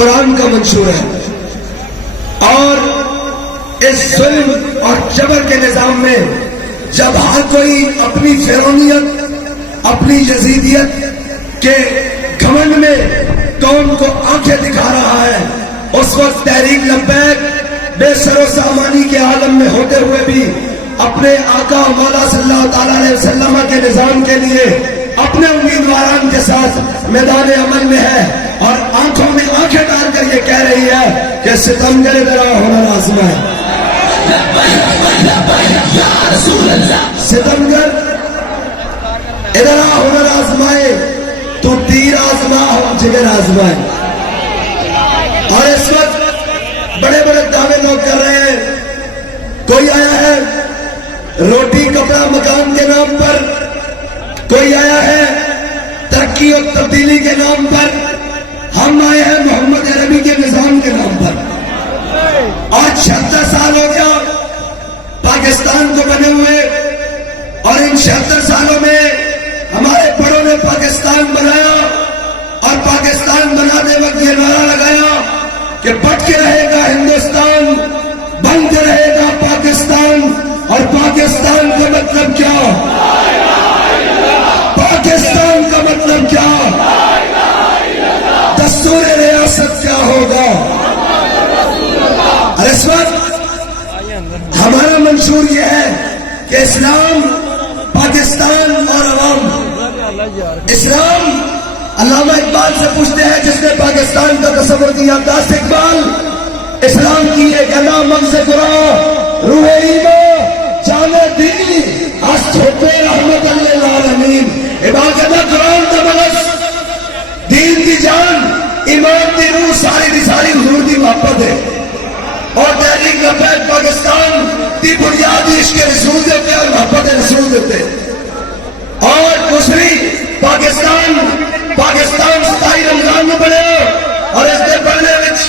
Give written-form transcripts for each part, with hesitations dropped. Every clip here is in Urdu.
قرآن کا منشور ہے. اور اس ظلم اور جبر کے نظام میں جب ہر کوئی اپنی فرعونیت، اپنی یزیدیت کے گھمنڈ میں قوم کو آنکھیں دکھا رہا ہے، اس وقت تحریک لبیک بے سر و سامانی کے عالم میں ہوتے ہوئے بھی اپنے آقا مولا صلی اللہ تعالی علیہ وسلم کے نظام کے لیے اپنے امیدواران کے ساتھ میدان عمل میں ہے، اور آنکھوں میں آنکھیں ڈال کر یہ کہہ رہی ہے کہ ستمگر ذرا ہنر آزمائے. ستمگر ادھر ہنر آزمائے، تو تیر آزما ہم جگر آزمائے. اور اس وقت بڑے بڑے دعوے لوگ کر رہے ہیں. کوئی آیا ہے روٹی کپڑا مکان کے نام پر، کوئی آیا ہے ترقی اور تبدیلی کے نام پر، ہم آئے ہیں محمد عربی کے نظام کے نام پر. اور 76 سال ہو گیا پاکستان کو بنے ہوئے، اور ان 76 سالوں میں ہمارے بڑوں نے پاکستان بنایا، اور پاکستان بناتے وقت یہ نعرہ لگایا کہ بٹ کے رہے گا ہندوستان، بن کے رہے گا پاکستان. اور پاکستان کا مطلب کیا؟ پاکستان کا مطلب کیا؟ دستور ریاست کیا ہوگا؟ اور اس وقت ہمارا منشور یہ ہے کہ اسلام، پاکستان اور عوام. اسلام، علامہ اقبال سے پوچھتے ہیں جس نے پاکستان کا تصور کیا، داس اقبال، اسلام کی ایک ادا مغز گرا روح ایمان جانے دی ہست ہوتے رحمت للعالمین. عبادت قرآن کا مغز، دین دی جان، ایمان دی روح، ساری دی ساری حضور دی محبت ہے. اور تحریک لبیک پاکستان دی بنیادی عشق رسول دیتے اور محبت رسول دیتے. اور دوسری پاکستان 27 رمضان میں بڑھے، اور اس دے بڑھنے وچ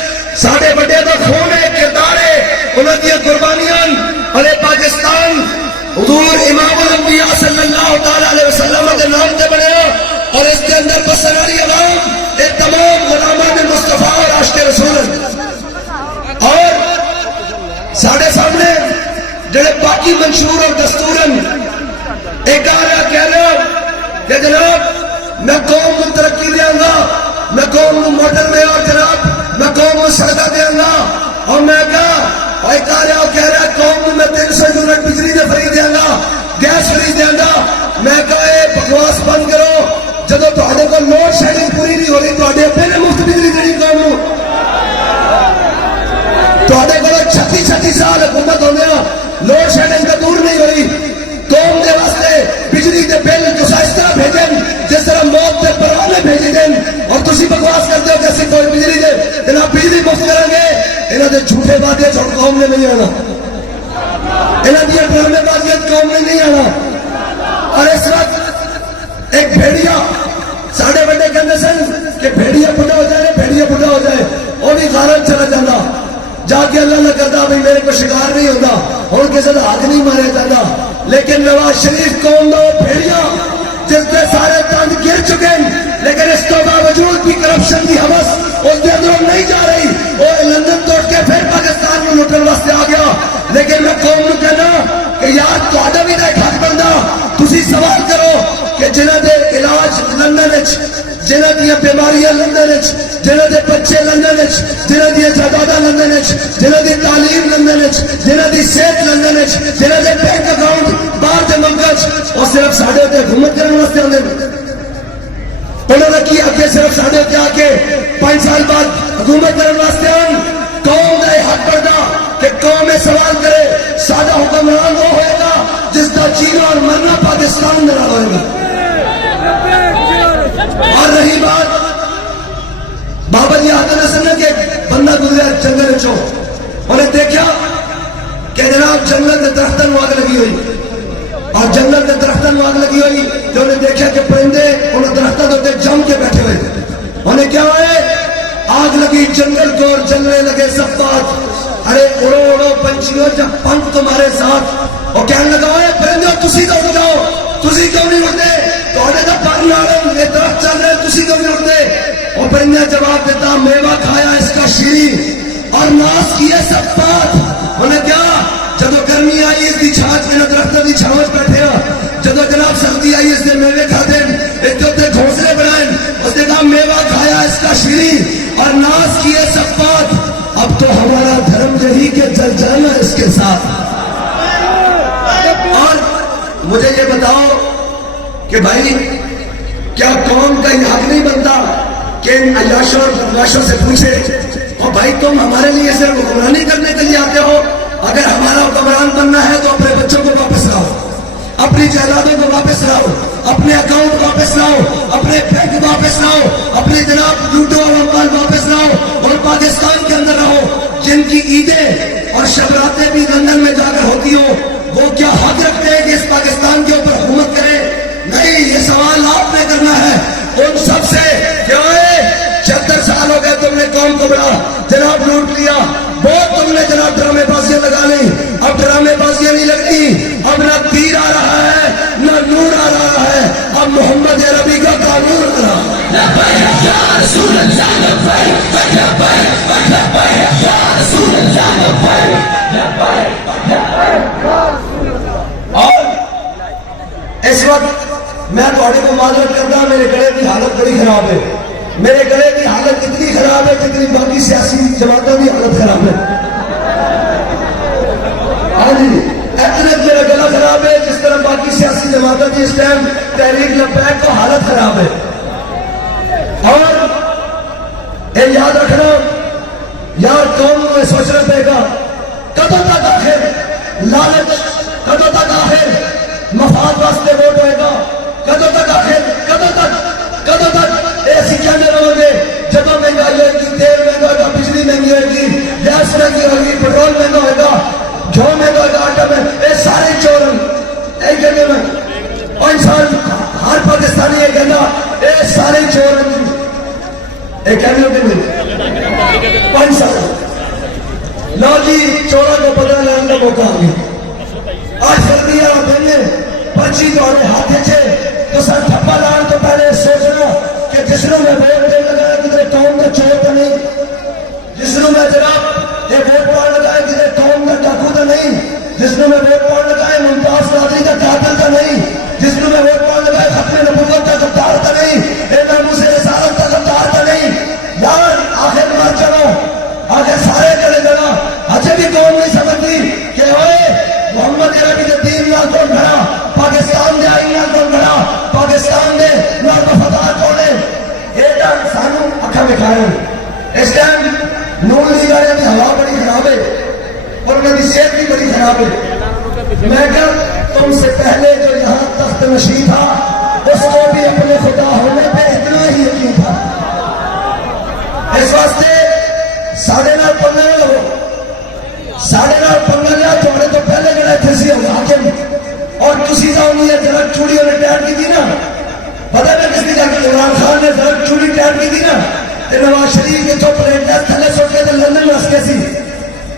ساڑھے بڑے دا خون ہے، کردار ہے، انہوں دیا قربانیاں. اور یہ پاکستان حضور امام الانبیاء صلی اللہ تعالی علیہ وسلم کے نام سے بڑھے، اور اس کے اندر بسراری عوام یہ تمام غلامان مصطفیٰ اور عاشق رسول. اور ساڑھے سامنے جڑے باقی منشور اور دستورن ایک آ رہا کہہ رہا کہ جناب میں قوم کو ترقی دیا گا، میں قوم کو موٹر میں، اور جناب میں قوم کو سڑکہ دیا گا. اور میں کہہ رہا قوم کو میں 300 یونٹ بجلی دے فری دیا گا، گیس فری دیا گا. میں کہا اے بکواس بند کرو، جدو تہاڈے کو لوڈ شیڈنگ پوری نہیں ہو رہی، تہاڈے پہلے مفت بجلی دینی قوم کو. تہاڈے کو 36 سال حکومت ہوندیا لوڈ شیڈنگ کا دور نہیں ہوئی. قوم دے واسطے بجلی دے بل تسا اس طرح بھیجن جس طرح موت دے پروانے بھیجی دین، اور تسی بکواس کرتے ہو کہ اسی کوئی بجلی دے جناب بجلی مفت کریں گے. انہاں دے جھوٹے وعدے چھوڑ قوم نے نہیں آنا، انہاں دی ڈرامے بازیاں قوم نے نہیں آنا. اور اس وقت ایک بھیڑیا ساڑھے بڑے کہنے سن کہ بھیڑیا بڑھا ہو جائے، بھیڑیا بڑھا ہو جائے، اور بھی غارت چلا جانا جا کے اللہ نہ کرتا بھئی میرے کو شکار نہیں ہوتا، اور کسی کا حق نہیں ماریا جاتا. لیکن نواز شریف قوم دا بھیڑیا جس کے سارے تند گر چکے ہیں، لیکن اس کے باوجود بھی کرپشن کی حوث اس کے اندروں نہیں جا رہی. وہ لندن توڑ کے پھر پاکستان میں لوٹن واسطے آ گیا. لیکن میں قوم کو کہنا کہ یار تہاڈا بھی ایک حق بندا، تسی سوال کرو کہ جنہاں دے علاج لندن وچ، جنہاں دیا بیماریاں لندن وچ، جنہاں دے بچے لندن وچ، جنہاں دیا جائیداداں لندن وچ، جنہاں دی تعلیم لندن وچ، جنہاں دی صحت لندن وچ، جنہاں دے بینک اکاؤنٹ باہر دے ملک وچ، اور صرف ساڈے تے حکومت کرن واسطے آندے نے. انہوں نے کیا کہ صرف ساڈے تے آ کے 5 سال بعد حکومت کرن واسطے آن. قوم دا یہ حق بندا کہ قوم میں سوال کرے سادہ حکمران وہ ہوئے گا جس کا جینا اور مرنا پاکستان میں نہ ہوئے گا. اور رہی بات بابر یاد نسل کے بندہ گزرا جنگل چو، انہیں دیکھا کہ جناب جنگل کے درختن آگ لگی ہوئی، اور جنگل کے درختن آگ لگی ہوئی جو انہیں دیکھا کہ پرندے انہیں درختوں کے جم کے بیٹھے ہوئے. انہیں کیا ہوئے؟ آگ لگی جنگل کو اور جلنے لگے سب بات. ارے اڑو اڑو پنچھیوں جب پنکھ تمہارے ساتھ. اور کہنے لگا ہے پرندوں تسی تو اڑ جاؤ، تسی کیوں نہیں اڑتے؟ تھوڑے تو پر نارن یہ درخت چل رہے تسی کیوں نہیں اڑتے؟ اور پرندے جواب دیتا میوہ کھایا اس شیری اور ناس کیے سب بات انہیں کیا جدو گرمی آئی اس دی چھاچ کے درختوں دی چھاوچ بیٹھے جدو جناب سردی آئی اس نے میوے کھاتے اس کے اتنے گھونسلے بنائیں اس نے کہا میوہ کھایا اس کا شیری اور ناس کیے سب بات اب تو ہمارا دھرم یہی کہ جل جانا اس کے ساتھ. اور مجھے یہ بتاؤ کہ بھائی کیا قوم کا یہ حق نہیں بنتا کہ ان عیاشوں اور بدماشوں سے پوچھے اور بھائی تم ہمارے لیے صرف حکمرانی کرنے کے لیے آتے ہو, اگر ہمارا حکمران بننا ہے تو اپنے بچوں کو واپس لاؤ, اپنی جائیدادوں کو واپس لاؤ, اپنے اکاؤنٹ واپس لاؤ, اپنے بینک واپس لاؤ, اپنے جناب لوٹو اور اموال واپس لاؤ اور پاکستان کے اندر رہو. جن کی عیدیں اور شب راتیں بھی لندن میں جا کر ہوتی ہو وہ کیا حق رکھتے ہیں کہ اس پاکستان کے اوپر حکومت کرے؟ نہیں, یہ سوال آپ نے کرنا ہے ان سب سے. کیا ہے 76 سال ہو گئے تم نے قوم کو بڑا جناب لوٹ لیا, بہت تم نے جناب ڈرامے بازیاں لگا لی, اب ڈرامے بازیاں نہیں لگتی, اب نہ تیر آ رہا ہے نہ نور آ رہا ہے, اب محمد عربی کا قانون آ رہا ہے. اور اس وقت میں تھوڑے کو معذرت کرتا ہوں, میرے گلے کی حالت بڑی خراب ہے, میرے گلے کی حالت اتنی خراب ہے جتنی باقی سیاسی جماعتوں کی حالت خراب ہے. ہاں جی, اتنا میرا گلا خراب ہے جس طرح باقی سیاسی جماعتوں کی اس ٹائم تحریک لبیک کو حالت خراب ہے. اور یہ یاد رکھنا یار قوم میں سوچنا پڑے گا کدوں تک آخر لالچ, کدوں تک آخر مفاد واسطے ووٹ ہوئے گا, کدوں تک آخر کدوں تک ایسی کہنے رہو گے جب مہنگائی ہوئے گی, تیل مہنگا ہوگا, بجلی مہنگی ہوئے گی, گیس مہنگی ہوگی, پیٹرول مہنگا ہوگا, گھیو مہنگا ہوگا, آٹا میں یہ سارے چور ہیں کہنے میں, اور انسان ہر پاکستانی یہ کہنا یہ سارے چور ہیں یہ کہنے ہوتے نہیں 5 سال. لو جی چوروں کو پتہ لینے کا موقع آ گیا. آج سردی آپ دینے پرچی دوڑے ہاتھ چھے تو سر ٹھپا لان تو پہلے سوچنا کہ جس نے میں ووٹ دے لگایا کدھر قوم کا چور تو نہیں, جس نے میں جناب یہ ووٹ پاڑ لگایا کدھر قوم کا ڈاکو تو نہیں, جس نے میں ووٹ پاڑ لگایا ممتاز قادری کا قاتل تو نہیں, جس نے میں ووٹ پاڑ لگایا ختم نبوت کا غدار تو نہیں, اے محمود رسالت کا غدار تو نہیں. یار آخر مر چلو, آخر سارے چلے جانا. اچھے بھی قوم نہیں سمجھتی کہ ہوئے محمد عربی کے 3 لاکھ کون بھرا, پاکستان دے آئی لاکھ کون بھرا, پاکستان دے لاکھ وفادار کون ہے, یہ ٹائم سانو اکھا دکھائے. اس ٹائم نون لیگ والے کی ہوا بڑی خراب ہے اور انہوں کی صحت بھی بڑی خراب ہے. میں کہ تم سے پہلے جو یہاں تخت نشین تھا اس کو بھی اپنے خدا ہونے پہ اتنا ہی یقین تھا. اس واسطے ساڑھے نال پنگا نہ ہو, ساڑھے نال پنگا لیا تھوڑے تو پہلے جڑا تھے سی حاکم اور کسی کا انہیں درخت چوڑی انہیں ٹیٹ کی تھی نا, پتہ میں کس نے کہا کہ عمران خان نے درخت چوڑی ٹیٹ کی تھی نا, نواز شریف کے جو پلیٹ ٹیسٹ تھلے سوٹ کے لندن میں ہنس کے سی,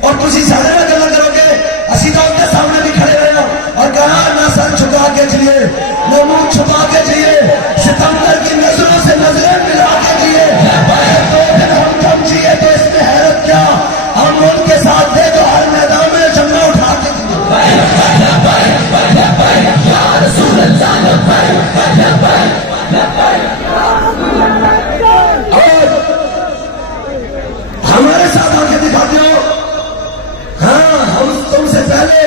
اور تسی سارے نہ گلا کرو گے اسی تو ان کے سامنے بھی کھڑے رہنا اور کہا نہ سر چھپا کے جیے نہ منہ چھپا کے جیے, ستمبر کی نظروں سے نظریں ملا کے جیے, ہم کم جیے تو اس میں حیرت کیا, ہم ان کے ساتھ تھے تو ہر میدان میں جھنڈا اٹھا کے ہمارے ساتھ آ کے دکھاتے ہو. ہاں ہم تم سے پہلے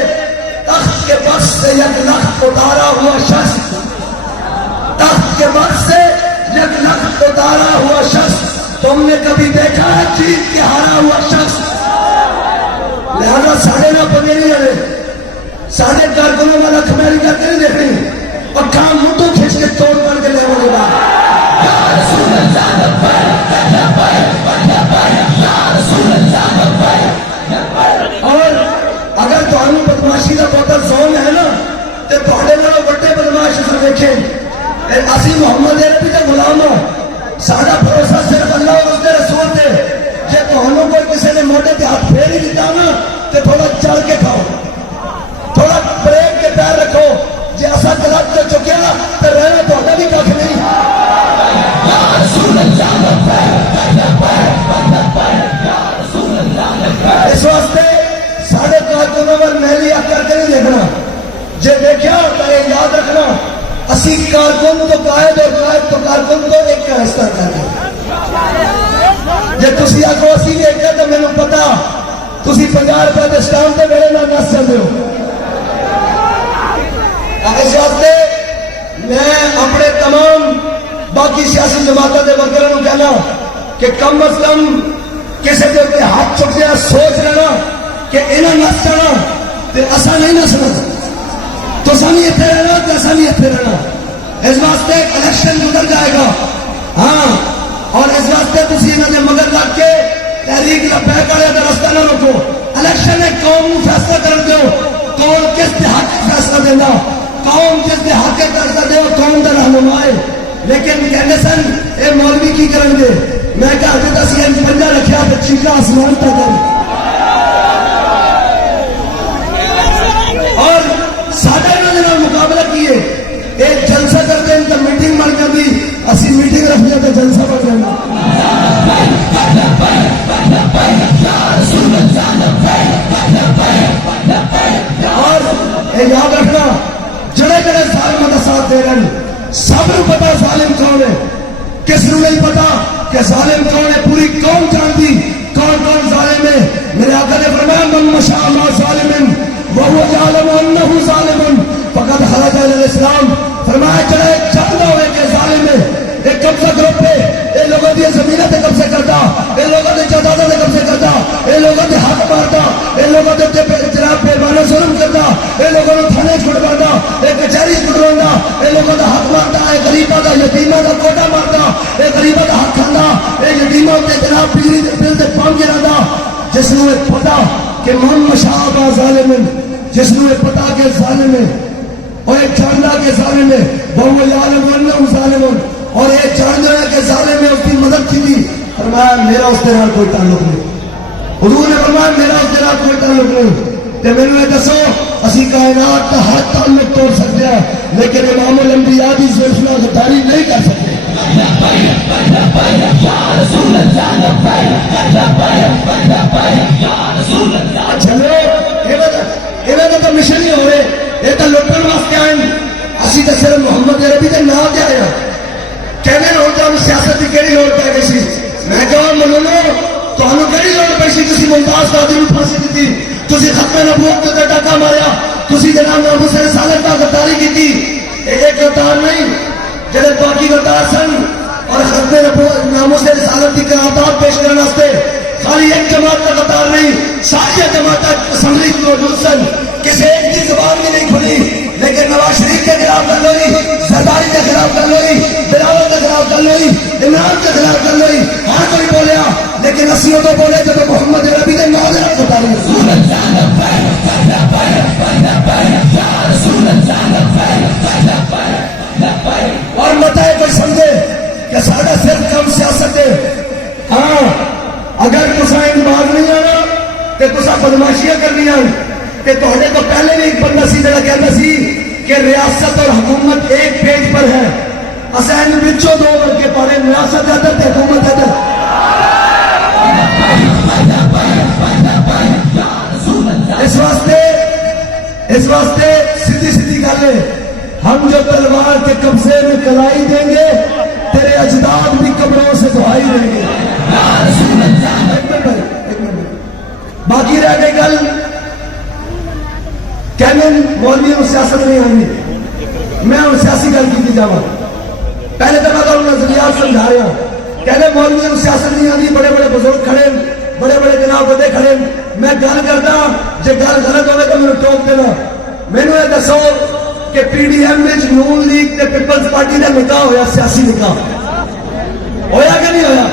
تخت کے بخش سے 1 لخت اتارا ہوا شخص, تخت کے بخش سے 1 لخت اتارا ہوا شخص تم نے کبھی دیکھا ہے جیت کے ہارا ہوا شخص. لہذا ساڑھے نہ پگے نہیں آئے, ساڑھے کارکنوں والا کھمیری کر کے نہیں دیکھنی اور کام منہ تو کھینچ کے توڑ پڑ کے لے والے بات. اور اگر تو ہم بدماشی کا بہت زون ہے نا تو تھوڑے نالوں بڑے بدماش اسے دیکھیں اسی محمد عربی کا غلام ہو, سارا بھروسہ صرف اللہ اور اس کے رسول تھے. جے تہنوں کو کسی نے موٹے تے ہاتھ پھیر ہی دیتا نا تو تھوڑا چل کے کھاؤ, تھوڑا بریک کے پیر رکھو, جے ایسا غلط تو چکے گا تو رہنا تھوڑا بھی کھ نہیں. اسی کارکن تو قائد اور قائد تو کارکن تو ایک کا رستہ کر دیں جے تسی آکو اسی بھی ایک تو میں نے پتا تسی 50 روپے دے سٹام تے میرے نہ نس سکتے ہو. اس واسطے میں اپنے تمام باقی سیاسی جماعتوں کے ورکروں کو کہنا کہ کم از کم کسی کے اوپر ہاتھ چک دیا سوچ لینا کہ انہیں نس جانا تو اصا نہیں نسنا تو سمی اتنے رہنا تو اصا بھی اتنے رہنا. اس واسطے الیکشن گزر جائے گا ہاں اور اس واسطے تھی انہوں نے مگر لگ کے تحریک لبیک والے کا رستہ نہ روکو. الیکشن ہے قوم کو فیصلہ کر دو کون کس کے حق فیصلہ دینا قوم کس کے حق فیصلہ دے قوم کا رہنما ہے. لیکن کہنے سن اے مولوی کی کریں گے میں کہا دیتا سی این پنجا رکھیا تو چیخا آسمان تک اور ساڈا انہوں مقابلہ کیے ایک جلسہ کرتے ہیں تو میٹنگ بن جاتی اسی میٹنگ رکھتے تو جلسہ بن جانا. اور یاد رکھنا جڑے جڑے ظالموں کا ساتھ دے رہے ہیں سب کو پتا ظالم کون ہے کس کو نہیں پتا کہ ظالم کون ہے. پوری قوم جانتی کون کون ظالم ہے. میرے آقا نے فرمایا من مشاء مع ظالم وهو يعلم انه ظالم فقد خرج الى الاسلام. فرمایا چڑھا ایک چاہتا ہوئے کہ ظالم ہے ایک قبضہ گروپ پہ یہ لوگوں کی زمینیں تے قبضے کرتا یہ لوگوں کی جائیدادوں تے قبضے کرتا یہ لوگوں کے حق مارتا یہ لوگوں کے جناب پیمانے ظلم کرتا یہ لوگوں کو تھانے چھڑواتا یہ کچہری چھڑواتا یہ لوگوں کا حق مارتا یہ غریبوں کا یتیموں کا کوٹا مارتا یہ غریبوں کا حق کھانا یہ یتیموں کے جناب بجلی کے بل تے پان گراتا. جس نے پتا کہ من مشاء مع ظالم جس نے پتا کہ ظالم ہے اور ایک جاننا کہ ظالم ہے وہ یعلم انه ظالم اور ایک جاننا ہے کہ ظالم ہے اس کی مدد کی تھی. فرمایا میرا اس کے ساتھ کوئی تعلق نہیں. حضور نے فرمایا میرا اس کے ساتھ کوئی تعلق نہیں. تے میں نے دسو اسی کائنات کا ہر تعلق توڑ سکتے ہیں لیکن امام الانبیاء کی زلفنا غداری نہیں کر سکتے. چلو یہ تو مشن ہی ہو رہے یہ تو لوٹن واسطے آئے اسی تو صرف محمد عربی کے نام دے آیا کہنے لوگ تو ہم سیاست کی کہڑی لوڑ پی گئی سی. میں کہا منو تو ہمیں کہڑی لوڑ پی سی کسی ممتاز قادری کو پھانسی دیتی تسی ختم نبوت کے ڈاکہ ماریا تسی جناب ناموس رسالت کا غداری کی تھی. ایک غدار نہیں جڑے باقی غدار سن اور ختم ناموس رسالت کی قرارداد پیش کرنے واسطے خالی ایک جماعت کا غدار نہیں ساری جماعت اسمبلی موجود سن کسی ایک کی زبان بھی نہیں کھلی لیکن نواز شریف کے خلاف کر لوئی زرداری کے خلاف کر لوئی بلاول کے خلاف کر لوئی عمران کے خلاف کر لوئی ہاں کوئی بولیا لیکن اسیوں تو بولے جب محمد عربی نے ناظرہ غداری اور بتائے کوئی سمجھے کہ ساڑھا صرف کم سیاست ہے. ہاں اگر تسا انباز نہیں آنا تو تسا بدماشیاں کرنی آن کہ تھوڑے تو پہلے بھی ایک بندہ سی جڑا کہتا سی کہ ریاست اور حکومت ایک پیج پر ہے اسین بچوں دو کر کے پڑھے ریاست ادھر تے حکومت ادھر. اس واسطے سیدھی سیدھی گل ہے ہم جو تلوار کے قبضے میں کلائی دیں گے تیرے اجداد بھی قبروں سے دعائی دیں گے. باقی رہ گئی گل کہنے مولویوں سیاست نہیں آئی میں ہوں سیاسی گل کی جاوا پہلے تو میں نظریات سمجھا رہا ہوں کہنے مولویوں سیاست نہیں آئی بڑے بڑے بزرگ کھڑے بڑے بڑے جناب بندے کھڑے میں گل کرتا جی گل غلط ہوئے تو میرے ٹوک دینا. مینو یہ دسو کہ پی ڈی ایم نون لیگ تے پیپلز پارٹی کا نکاح ہویا سیاسی نکاح ہویا کہ نہیں ہویا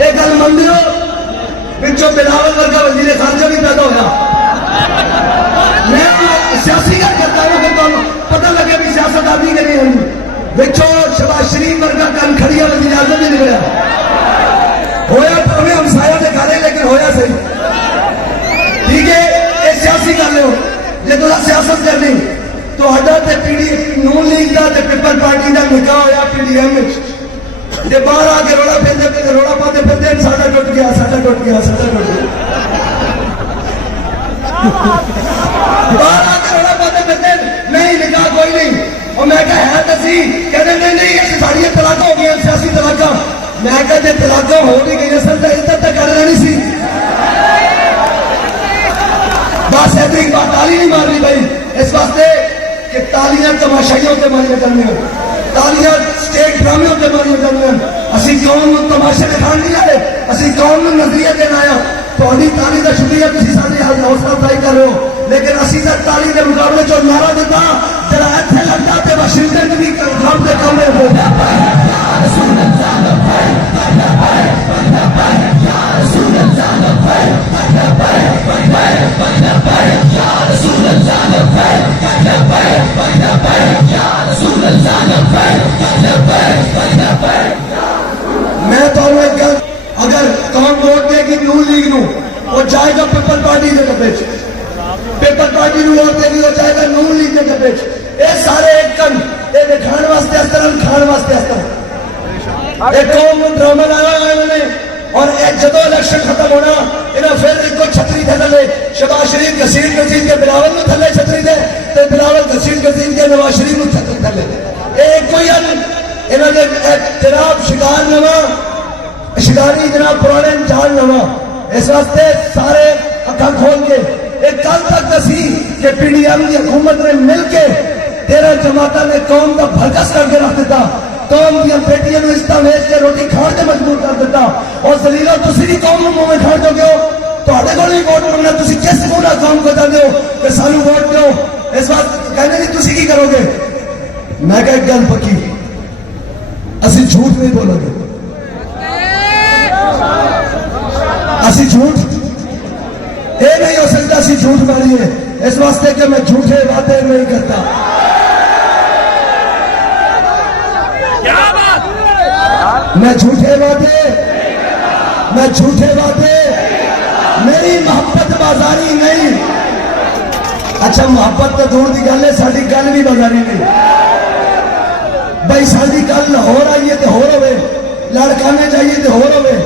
یہ گل منتے ہو پچھوں بلاول ورگا وزیر خارجہ بھی پیدا ہویا. میں سیاسی گل کرتا ہوں کہ تمہیں پتہ لگے بھی سیاست آدمی کہ نہیں ہوئی بچوں شہباز شریف ورگا کن کھڑیا وزیر اعظم بھی نکلا ہویا ہمیں ہمسایا دے گھر لیکن ہویا صحیح. ٹھیک ہے یہ سیاسی گل ہو جی تو سیاست کرنی تو پی ڈی نون لیگ کا پیپل پارٹی کا نکاح ہوا پی ڈی ایم باہر آ کے روڑا پھرتے روڑا پاتے پھرتے ساڈا ٹوٹ گیا ساڈا ٹوٹ گیا ساڈا ٹوٹ گیا باہر آ کے روڑا پاتے پھرتے نہیں نکاح کوئی نہیں اور میں کہا ہے تو سی کہنے نہیں یہ ساری طلاق ہو گئی سیاسی طلاق. میں کہا جی طلاق ہو بھی گئی سر تو عزت تو کر رہی سی. بس ایک بات تالی نہیں مارنی بھائی اس واسطے کہ تالیاں تماشائیوں سے ماریاں کرنی ہو, تالیاں سٹیج ڈرامے سے ماریاں کرنی ہو. اسی قوم کو تماشے دکھان نہیں آئے, اسی قوم کو نظریہ دینا آیا. تھوڑی تالی کا شکریہ تھی ساری حوصلہ افزائی کر رہے ہو, لیکن اسی تک تالی کے مقابلے جو نعرہ دیتا جرا ایتھے لگتا تے واشنگٹن بھی کام سے کم ہو میں تو اگر قوم ووٹ دے گی نون لیگ نو وہ جائے گا پیپل پارٹی کے ڈبے, پیپل پارٹی نو ووٹ دے گی وہ جائے گا نون لیگ کے ڈبے. یہ سارے ایک کن یہ دکھان واسطے اس طرح کھان واسطے اس طرح ایک قوم ڈرامہ لایا انہوں نے. اور جدو الیکشن ختم ہونا انہیں پھر ایک چھتری تھے تھلے شہباز شریف گھسیٹ گھسیٹ کے بلاول میں تھلے چھتری تھے تو بلاول گھسیٹ گھسیٹ کے نواز شریف میں چھتری تھلے. ایک کوئی انہوں نے جناب شکار نواں شکاری جناب پرانے جان نواں. اس واسطے سارے اکھا کھول کے ایک کل تک دسی کہ پی ڈی ایم کی حکومت نے مل کے 13 جماعتوں نے قوم کا بھرکس کر کے رکھ دیتا, قوم دیا بیٹیاں نو استا ویچ کے روٹی کھان سے مجبور کر دیتا. اور ذلیلو تسی بھی قوم نو منہ میں کھڑ دو گے ہو تواڈے کول نہیں ووٹ منگنا, تسی کس منہ نال قوم کو دے ہو کہ سانو ووٹ دیو. اس وقت کہنے نہیں تسی کی کرو گے. میں کہا ایک گل پکی اسی جھوٹ نہیں بولو گے, اسی جھوٹ یہ نہیں ہو سکتا اسی جھوٹ ماریے. اس واسطے کہ میں جھوٹے وعدے نہیں کرتا. میں جھوٹے وعدے میری محبت بازاری نہیں. اچھا محبت تو دور کی گل ہے, ساری گل بھی بازاری نہیں بھائی. ساری گل لاہور آئیے تو ہور ہوے, لاڑکانے جائیے تو ہور ہوے,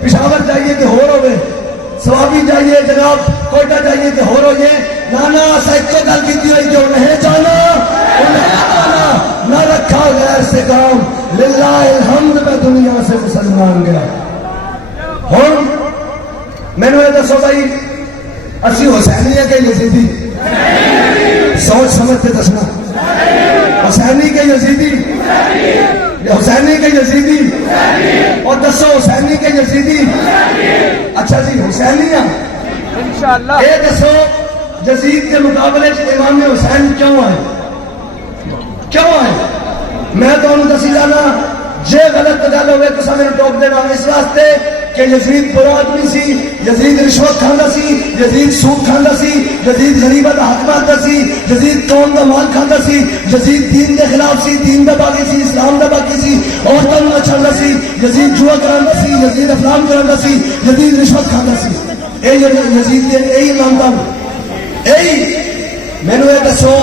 پشاور جائیے تو ہور ہوے, سوابی جائیے جناب کوئٹہ جائیے تو ہور ہوئے. نانا اسا ایک تو گل کی ہوئی جو نہیں جانا نہ رکھا غیر سے کام, للہ الحمد میں دنیا سے مسلمان گیا. ہوں میں نے دسو بھائی اسی حسینی ہے کہ یزیدی؟ سوچ سمجھ کے دسنا. حسینی کے یزیدی؟ حسینی کے یزیدی؟ اور دسو حسینی کے یزیدی؟ اچھا جی حسینی انشاءاللہ. یہ دسو یزید کے مقابلے امام حسین کیوں آئے؟ کیوں آئے؟ میں تو انہوں دسی جانا جے غلط گل ہوئے تو سامنے ٹوک دینا. اس واسطے کہ یزید برا آدمی سی, یزید رشوت کھانا سی, یزید سود کھانا سی, یزید غریبہ دا حق مارتا سی, یزید قوم دا مال کھانا سی, یزید دین دے خلاف سی, دین دا باقی سی, اسلام دا باقی سی, عورتوں نو چھڑنا سی, یزید جوا کرانا سی, یزید افلام کرانا سی, یزید رشوت کھانا سی. اے یزید دے اے لندن اے میں نے دسو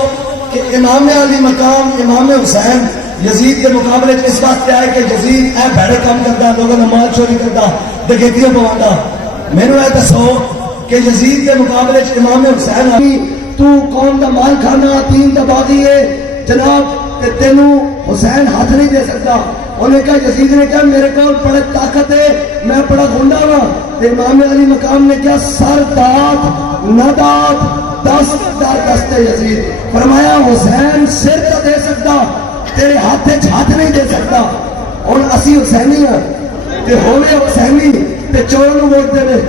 کہ امام علی مقام امام حسین یزید کے مقابلے اس بات پہ آئے کہ یزید اے بھڑے کام کرتا, لوگوں نے مال چوری کرتا, ڈکیتیاں پواتا. میں نے دسو کہ یزید کے مقابلے امام حسین آئی تو قوم دا مال کھانا, دین دا باغی ہے جناب کہ تینوں حسین ہاتھ نہیں دے سکتا. انہیں کہا یزید نے کہا میرے کو بڑے طاقت ہے, میں بڑا گنڈا ہوں. امام علی مقام نے کیا سر داد نہ داد دست دست یزید فرمایا حسین سر تو دے سکتا تیرے ہاتھ نہیں دے سکتا. اور اسی حسینی ہیں تے ہونے حسینی تے چوروں نو ووٹ دے,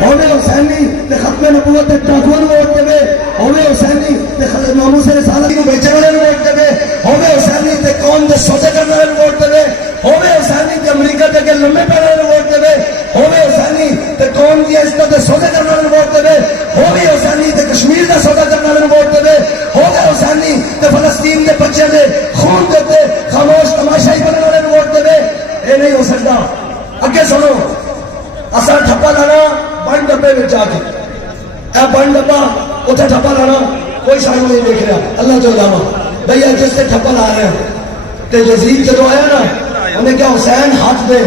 ہونے حسینی تے ختم نبوت تے ڈاکوؤں نو ووٹ دے, ہونے حسینی تے ناموس رسالت نو بیچنے والے نو ووٹ دے, ہونے حسینی تے قوم دے سودے کرنے والے نو ووٹ دے, ہونے حسینی تے امریکہ تے کے لمبے پینے والے نو ووٹ دے, ہونے حسینی تے قوم دی عزت دے سودے کرنے والے نو ووٹ دے, ہونے حسینی تے کشمیر دا سودا کرنے والے نو ووٹ دے, ہونے حسینی تے فلسطین دے بچے دے خون دے خاموش تماشائی بننے والے نو ووٹ دے. یہ نہیں ہو سکتا. اگے سنو اصا ٹھپا لانا بن ڈبے میں جا کے, اے بن ڈبا اتنے ٹھپا لانا کوئی شاید نہیں دیکھ رہا اللہ جو علاوہ بھیا جس سے ٹھپا لا رہے ہیں. تو یزید جدو آیا نا انہیں کیا حسین ہاتھ دے,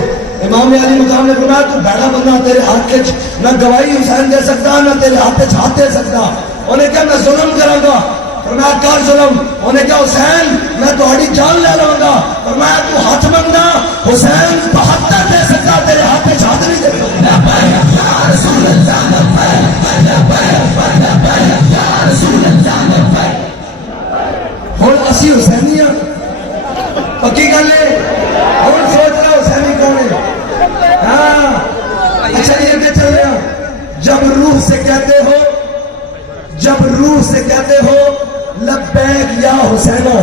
امام علی مقام نے فرمایا تو بیڑا بندہ تیرے ہاتھ کے نہ گواہی حسین دے سکتا نہ تیرے ہاتھ ہاتھ دے سکتا. انہیں کیا میں ظلم کروں گا فرمایا کر ظلم. انہیں کہا حسین میں تہاڈی جان لے لوں گا. فرمایا تو ہاتھ منگنا. حسین 72 دے سکتا تیرے ہاتھ میں ہاتھ نہیں دے ہوں اسی حسینی ہاں. پکی گل ہے. ہوں سوچ رہا حسینی کون ہے. ہاں اچھا یہ کہ چل رہا جب روح سے کہتے ہو جب روح سے کہتے ہو لبیک یا حسینو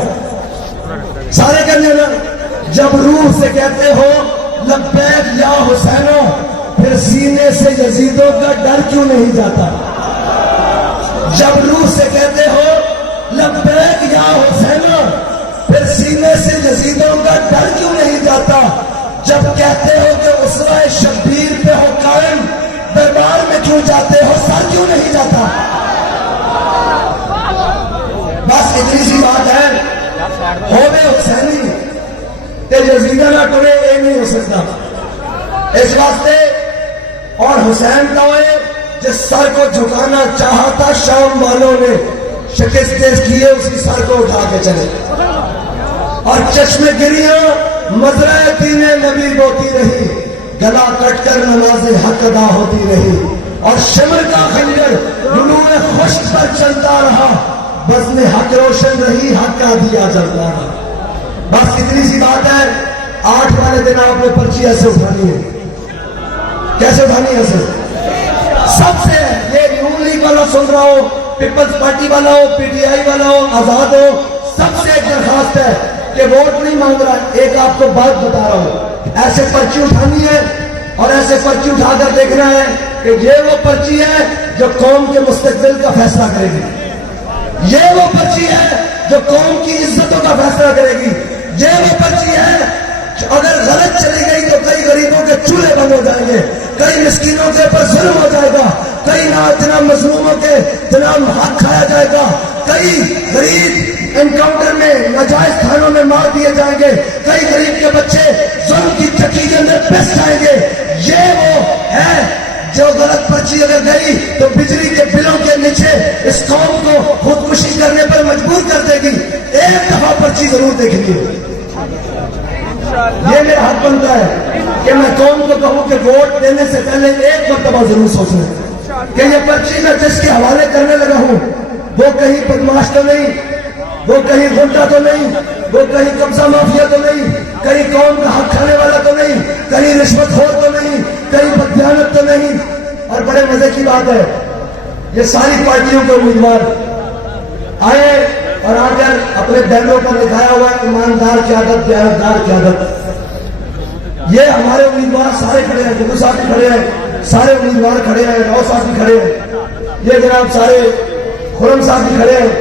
سارے کہنے نا. جب روح سے کہتے ہو لبیک یا حسینو پھر سینے سے یزیدوں کا ڈر کیوں نہیں جاتا. جب روح سے کہتے ہو لبیک یا حسینو پھر سینے سے یزیدوں کا ڈر کیوں نہیں جاتا. جب کہتے ہو کہ اسوہ شبیر پہ ہو قائم دربار میں کیوں جاتے ہو سر کیوں نہیں جاتا. بس اتنی سی بات ہے. ہوے حسینی تے یزیدہ نہ ٹرے یہ نہیں ہو سکتا. اس واسطے اور حسین کا ہوئے جس سر کو جھکانا چاہا تھا شام والوں نے شکست کیے اسی سر کو اٹھا کے چلے. اور چشم گریاں مزرعہ دین نبی بوتی رہی گلا کٹ کر نماز حق ادا ہوتی رہی. اور شمر کا خنجر رنوع خشک پر چلتا رہا بزم حق روشن رہی حق کا دیا جلتا رہا. بس اتنی سی بات ہے. 8 والے دن آپ نے پرچی ایسے اٹھانی ہے. کیسے اٹھانی ہے ایسے سب سے. یہ نون لیگ والا سن رہا ہو پیپلز پارٹی والا ہو پی ٹی آئی والا ہو آزاد ہو سب سے ایک درخواست ہے کہ ووٹ نہیں مانگ رہا. ایک آپ کو بات بتا رہا ہوں. ایسے پرچی اٹھانی ہے اور ایسے پرچی اٹھا کر دیکھنا ہے کہ یہ وہ پرچی ہے جو قوم کے مستقبل کا فیصلہ کرے گی. یہ وہ پرچی ہے جو قوم کی عزتوں کا فیصلہ کرے گی. یہ وہ پرچی ہے اگر غلط چلی گئی تو کئی غریبوں کے چولہے بند ہو جائیں گے, کئی مسکینوں کے اوپر ظلم ہو جائے گا, کئی جناب مظلوموں کے جناب حق کھایا جائے گا, کئی غریب انکاؤنٹر میں ناجائز تھانوں میں مار دیے جائیں گے, کئی غریب کے بچے ظلم کی چکی کے اندر پس جائیں گے. یہ وہ ہے جو غلط پرچی اگر گئی تو بجلی کے بلوں کے نیچے اس قوم کو خودکشی کرنے پر مجبور کر دے گی. ایک دفعہ پرچی ضرور دیکھیے. یہ میرا حق بنتا ہے کہ میں قوم کو کہوں کہ ووٹ دینے سے پہلے ایک مرتبہ ضرور سوچیں کہ یہ پرچی میں جس کے حوالے کرنے لگا ہوں وہ کہیں بدماش تو نہیں, وہ کہیں غنڈہ تو نہیں, وہ کہیں قبضہ مافیا تو نہیں, کہیں قوم کا حق کھانے والا تو نہیں, کہیں رشوت خور تو نہیں, کہیں بددیانت تو نہیں. اور بڑے مزے کی بات ہے یہ ساری پارٹیوں کے امیدوار آئے اور آ کر اپنے بینروں پر لکھایا ہوا ہے ایماندار قیادت دیانتدار قیادت. یہ ہمارے امیدوار سارے کھڑے ہیں, جلو صاحب بھی کھڑے ہیں, سارے امیدوار کھڑے ہیں, نو صاحب بھی کھڑے ہیں, یہ جناب سارے خرم صاحب بھی کھڑے ہیں.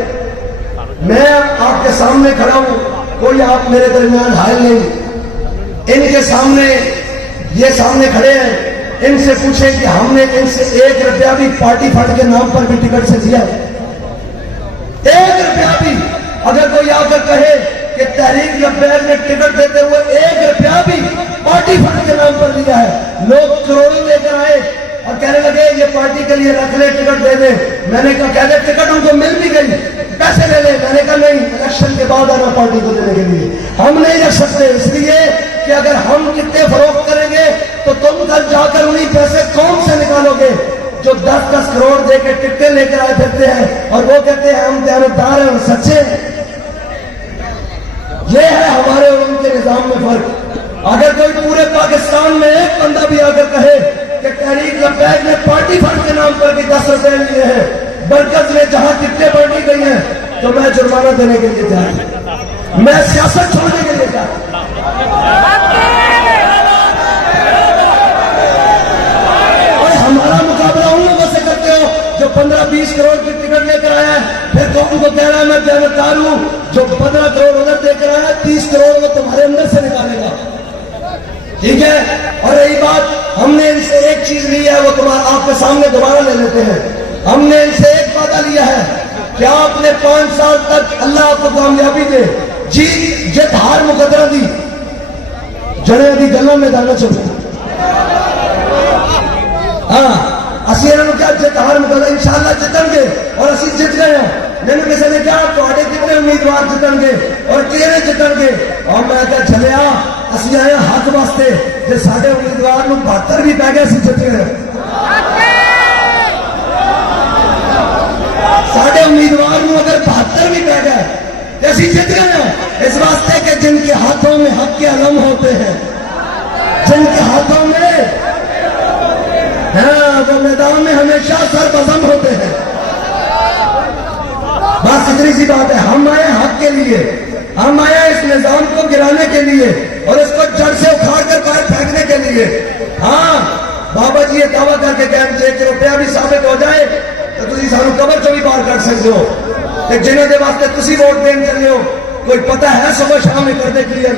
میں آپ کے سامنے کھڑا ہوں, کوئی آپ میرے درمیان حائل نہیں. ان کے سامنے یہ سامنے کھڑے ہیں, ان سے پوچھیں کہ ہم نے ان سے 1 روپیہ بھی پارٹی فنڈ کے نام پر بھی ٹکٹ سے دیا ہے؟ 1 روپیہ بھی. اگر کوئی آ کر کہے کہ تحریک لبیک نے ٹکٹ دیتے ہوئے 1 روپیہ بھی پارٹی فنڈ کے نام پر لیا ہے, لوگ کروڑوں لے کر آئے اور کہنے لگے یہ پارٹی کے لیے رکھ لے, ٹکٹ دے دے. میں نے کہا کہہ دے ٹکٹ ان کو مل بھی گئی, پیسے لے لے. میں نے کہا نہیں, الیکشن کے بعد آنا پارٹی کو دینے کے لیے ہم نہیں رکھ سکتے, اس لیے کہ اگر ہم کتنے فروخت کریں گے تو تم کل جا کر انہیں پیسے قوم سے نکالو گے جو 10-10 کروڑ دے کے ٹکٹیں لے کر آئے پھرتے ہیں اور وہ کہتے ہیں ہم دیانتدار ہیں اور سچے ہیں. یہ ہے ہمارے اور ان کے نظام میں فرق. اگر کوئی پورے پاکستان میں ایک بندہ بھی آ کر کہے کہ تحریک لبیک نے پارٹی فنڈ کے نام پر بھی 10 روپے لیے ہیں, برکت میں جہاں ٹکٹیں بانٹی گئی ہیں, تو میں جرمانہ دینے کے لیے جا رہا ہوں, میں سیاست چھوڑنے کے لیے جا رہا ہوں. اور ہمارا مقابلہ ان لوگوں سے کرتے ہو جو 15-20 کروڑ کی ٹکٹ لے کر آیا ہے, پھر قوم کو کہہ رہا ہے میں دیانتدار ہوں. جو 15 کروڑ ادھر دے کر آیا ہے, 30 کروڑ وہ تمہارے اندر سے نکالے گا. ٹھیک ہے. اور یہی بات ہم نے ان سے ایک چیز لی ہے, وہ تمہارا آپ کے سامنے دوبارہ لے لیتے ہیں. ہم نے ان سے ایک وعدہ لیا ہے کہ آپ نے 5 سال تک اللہ آپ کو کامیابی دے, جیت ہار مقدرہ دی, جڑے دی گلوں میں دانا چھوڑے. ہاں اسی انہوں کیا جت ہار مقابلہ انشاءاللہ جتن گے اور اسی جت گئے ہیں. میں نے کسی نے کیا تھوڑے کتنے امیدوار جتن گے اور کیڑے جتن گے, اور میں کہا چلیا اسی آئے حق واسطے جے ساڈے امیدوار نو 72 بھی پہ گئے اسی جت گئے. ساڈے امیدوار نو اگر 72 بھی پہ گئے تو اسی جت گئے ہیں, اس واسطے کہ جن کے ہاتھوں میں حق کے علم ہوتے ہیں, جن کے ہاتھوں میں ہاں وہ میدان میں ہمیشہ سر بزم ہوتے ہیں. بس اتنی سی بات ہے, ہم آئے حق کے لیے, ہم آئے اس نظام کو گرانے کے لیے اور اس کو جڑ سے اکھاڑ کر باہر پھینکنے کے لیے. ہاں بابا جی یہ دعویٰ کر کے کہتے ہیں کہ روپیہ بھی ثابت ہو جائے تو تسی سانو قبر چوں بھی پار کر سکتے ہو, کہ جنہوں دے واسطے تسی ووٹ دین چلے ہو کوئی پتہ ہے صبح شام میں کرنے کلیئر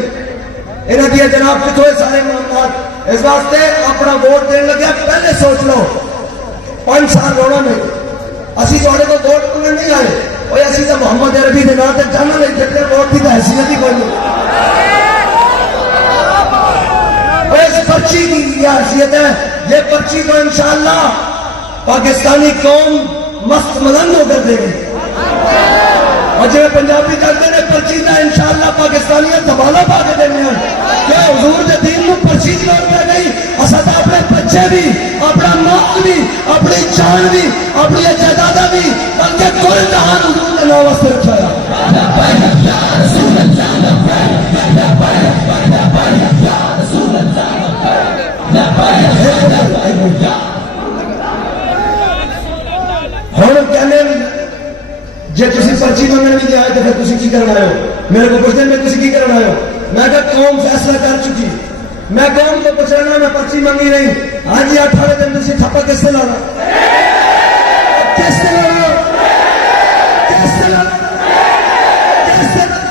انہاں دی جناب کتوں سارے معاملات. اس واسطے اپنا ووٹ دین لگے پہلے سوچ لو 5 سال رونا نہیں. اسی تھوڑے کو ووٹ منگنے نہیں آئے, اور اسی تو محمد عربی دے نام تے جانا نہیں, جتنے ووٹ کی تو حیثیت ہی کوئی نہیں. اس پرچی کی یہ حیثیت ہے, یہ پرچی کو انشاءاللہ پاکستانی قوم مست ملنگ ہو کر دے گی. اور جو پنجابی کرتے ہیں پرچی کا انشاءاللہ پاکستانیت دبالا پا کے دیں گے کہ حضور کے دین میں پرچی کی لوٹ پہ گئی. اسد اپنے بچے بھی, اپنا مال بھی, اپنی جان بھی, اپنی جائیداد بھی, بلکہ کل جہان حضور کے نام واسطے رکھا. ہوں کہنے جی تھی پرچی منگنے بھی آئے تو پھر تھی کی کرنا ہو, میرے کو پوچھتے ہیں تھی کی کرنا ہو. میں کہا قوم فیصلہ کر چکی, میں قوم کو پوچھنا میں پرچی منگی نہیں. ہاں جی 18 دن تھی تھپا کس سے لانا, کس سے لانا, کس سے لانا, کس سے لانا.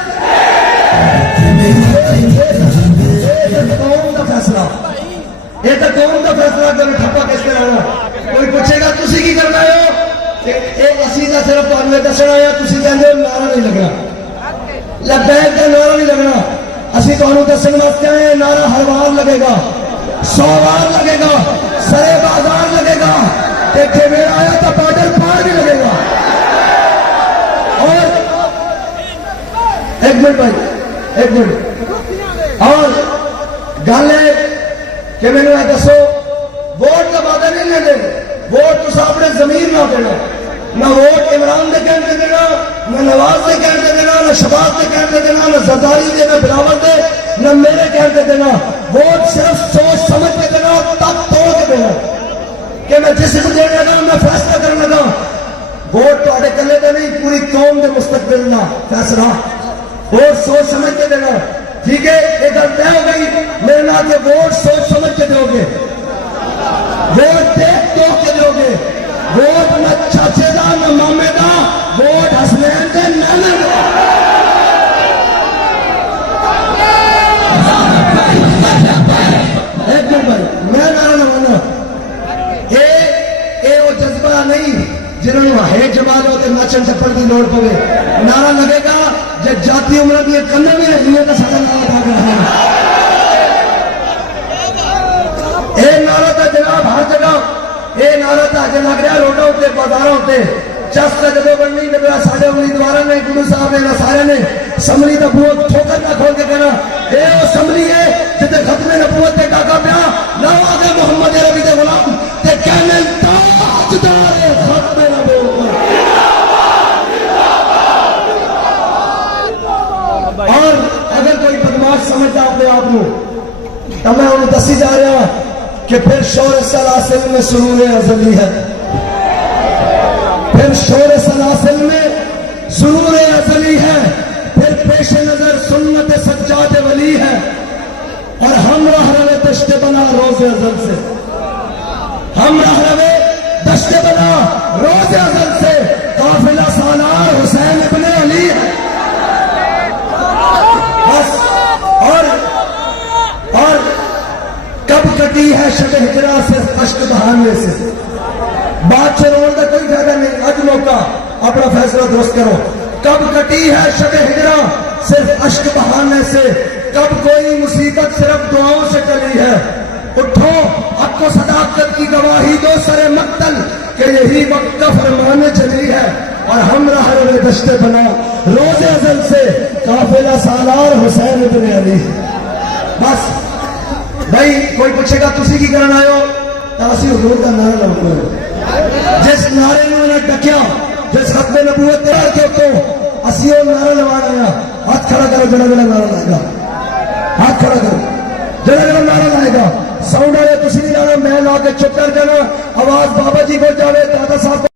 قوم کا فیصلہ, یہ تو قوم کا فیصلہ کہ تھپا کس سے لانا. کوئی پوچھے گا تھی کی کرنا ہو, اسی کا صرف تمہیں دسنا ہے, تھی کہتے ہو نعرہ نہیں لگنا, لبیک کا نعرہ نہیں لگنا. اسی تمہیں دسن واسطے آئے نعرہ ہر بار لگے گا, 100 بار لگے گا, سرے بازار لگے گا, دیکھے میرا آیا تو بارڈر پار بھی لگے گا. اور ایک منٹ بھائی, ایک منٹ, اور گل ہے کہ میں نے دسو ووٹ کا وعدہ نہیں لے دیں, ووٹ تو اپنے ضمیر نہ دینا. نہ ووٹ عمران دے کہنے دینا, نہ نواز دے کہنے دینا, نہ شباب دے کہنے دینا, نہ زرداری دے, نہ بلاول دے, نہ میرے کہنے دینا. ووٹ صرف سوچ سمجھ کے دینا, تب توڑ کے دینا کہ میں جس کو دینے لگا میں فیصلہ کرنے لگا. ووٹ تو کلے دے نہیں, پوری قوم کے مستقبل کا فیصلہ ووٹ سوچ سمجھ کے دینا. ٹھیک ہے, ایک گل طے ہو گئی میرے نام کے ووٹ سوچ سمجھ کے دو گے, ووٹ دیکھ دو کے دو گے. ووٹ نہ چاچے دا نہ مامے دا, ووٹ حسنین دے نانے دا. ایک منٹ بھائی, میں نعرہ نہ مانا, اے وہ جذبہ نہیں جنہوں نے ہے جمال ہوتے ناچن ٹپن کی لوڑ پوے. نعرہ لگے گا جب جاتی عمر کی کنے بھی رہی ہے تو سارا نعرہ اٹھا کر رہا ہے. اے نعرہ تھا جناب ہر جگہ, اے نعرہ تھا جو لگ رہا روڈوں تے بازاروں تے چس کا جدو بننی لگا. سارے امیدواروں نے, گرو صاحب نے, سارے نے اسمبلی کا بوت ٹھوکر نہ کھول کے کہنا اے اسمبلی ہے جتے ختم نبوت تے ڈاکا پیا نواز محمد عربی دے غلام تے کہنے تاجدار ختم نبوت. اور اگر کوئی بدماش سمجھتا اپنے آپ کو تو میں انہیں دسی جا رہا کہ پھر شور سلاسل میں سرور ازلی ہے, پھر شور سلاسل میں سرور ازلی ہے, پھر پیش نظر سنت سجاد ولی ہے, اور ہم راہ روے دشت بنا روز ازل سے, ہم راہ روے دشت بنا روز ازل سے, قافلہ سالار حسین ابن علی ہے. بس اور کب کٹی ہے شب ہجرا صرف اشک بہانے سے. بات چھوڑنے کا کوئی فائدہ نہیں, اج موقع اپنا فیصلہ درست کرو. کب کٹی ہے شب ہجرا صرف اشک بہانے سے, کب کوئی مصیبت صرف دعاؤں سے ٹلی ہے. اٹھو اب کو صداقت کی گواہی دو, سر مقتل کا فرمان چلی ہے اور ہم رہے دشتے بنا روز ازل سے قافلہ سالار حسین ابن علی. بس بھائی کوئی پوچھے گا تسی کی کرنا آئے ہو تو اسی حضور کا نعرہ لگو. جس نعرے نے انہیں ڈکیا جس ختم نبوت تیار کے تو اسی وہ نعرہ لگانا آیا. ہاتھ کھڑا کرو جڑا جڑا نعرہ لائے گا, ہاتھ کھڑا کرو جڑا جڑا نعرہ لائے گا. ساؤنڈ والے تسی نہیں لانا, میں لا کے چپ کر جانا. آواز بابا جی کو جاوے, دادا صاحب